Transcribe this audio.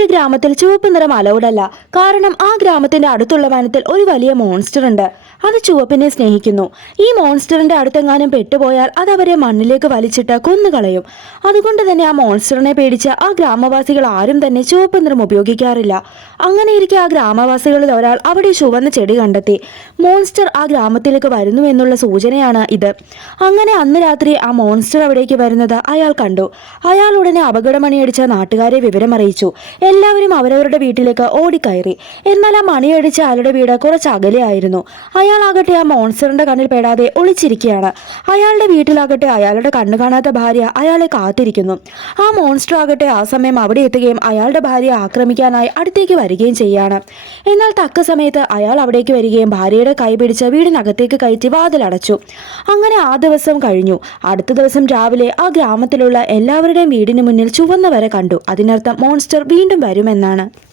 ഒരു ഗ്രാമത്തിൽ ചുവപ്പ് നിറം അലൗഡല്ല. കാരണം ആ ഗ്രാമത്തിന്റെ അടുത്തുള്ള വനത്തിൽ ഒരു വലിയ മോൺസ്റ്റർ ഉണ്ട്. അത് ചുവപ്പിനെ സ്നേഹിക്കുന്നു. ഈ മോൺസ്റ്ററിന്റെ അടുത്തെങ്ങാനും പെട്ടുപോയാൽ അത് അവരെ മണ്ണിലേക്ക് വലിച്ചിട്ട് കൊന്നുകളയും. അതുകൊണ്ട് തന്നെ ആ മോൺസ്റ്ററിനെ പേടിച്ച് ആ ഗ്രാമവാസികൾ ആരും തന്നെ ചുവപ്പ് നിറം ഉപയോഗിക്കാറില്ല. അങ്ങനെയിരിക്കെ ആ ഗ്രാമവാസികളിൽ ഒരാൾ അവിടെ ചുവന്ന ചെടി കണ്ടെത്തി. മോൺസ്റ്റർ ആ ഗ്രാമത്തിലേക്ക് വരുന്നു എന്നുള്ള സൂചനയാണ് ഇത്. അങ്ങനെ അന്ന് രാത്രി ആ മോൺസ്റ്റർ അവിടേക്ക് വരുന്നത് അയാൾ കണ്ടു. അയാൾ ഉടനെ അപകടമണിയടിച്ച നാട്ടുകാരെ വിവരമറിയിച്ചു. എല്ലാവരും അവരവരുടെ വീട്ടിലേക്ക് ഓടിക്കയറി. എന്നാൽ ആ മണിയടിച്ച അയാളുടെ വീട് കുറച്ച് അകലെയായിരുന്നു. അയാളാകട്ടെ ആ മോൺസ്റ്ററിന്റെ കണ്ണിൽ പെടാതെ ഒളിച്ചിരിക്കുകയാണ്. അയാളുടെ വീട്ടിലാകട്ടെ അയാളുടെ കണ്ണു കാണാത്ത ഭാര്യ അയാളെ കാത്തിരിക്കുന്നു. ആ മോൺസ്റ്റർ ആകട്ടെ ആ സമയം അവിടെ എത്തുകയും അയാളുടെ ഭാര്യയെ ആക്രമിക്കാനായി അടുത്തേക്ക് വരികയും ചെയ്യാണ്. എന്നാൽ തക്ക സമയത്ത് അയാൾ അവിടേക്ക് വരികയും ഭാര്യയുടെ കൈ പിടിച്ച് വീടിനകത്തേക്ക് കയറ്റി വാതിലടച്ചു. അങ്ങനെ ആ ദിവസം കഴിഞ്ഞു. അടുത്ത ദിവസം രാവിലെ ആ ഗ്രാമത്തിലുള്ള എല്ലാവരുടെയും വീടിന് മുന്നിൽ ചുവന്ന വര കണ്ടു. അതിനർത്ഥം മോൺസ്റ്റർ വീണ്ടും വരുമെന്നാണ്.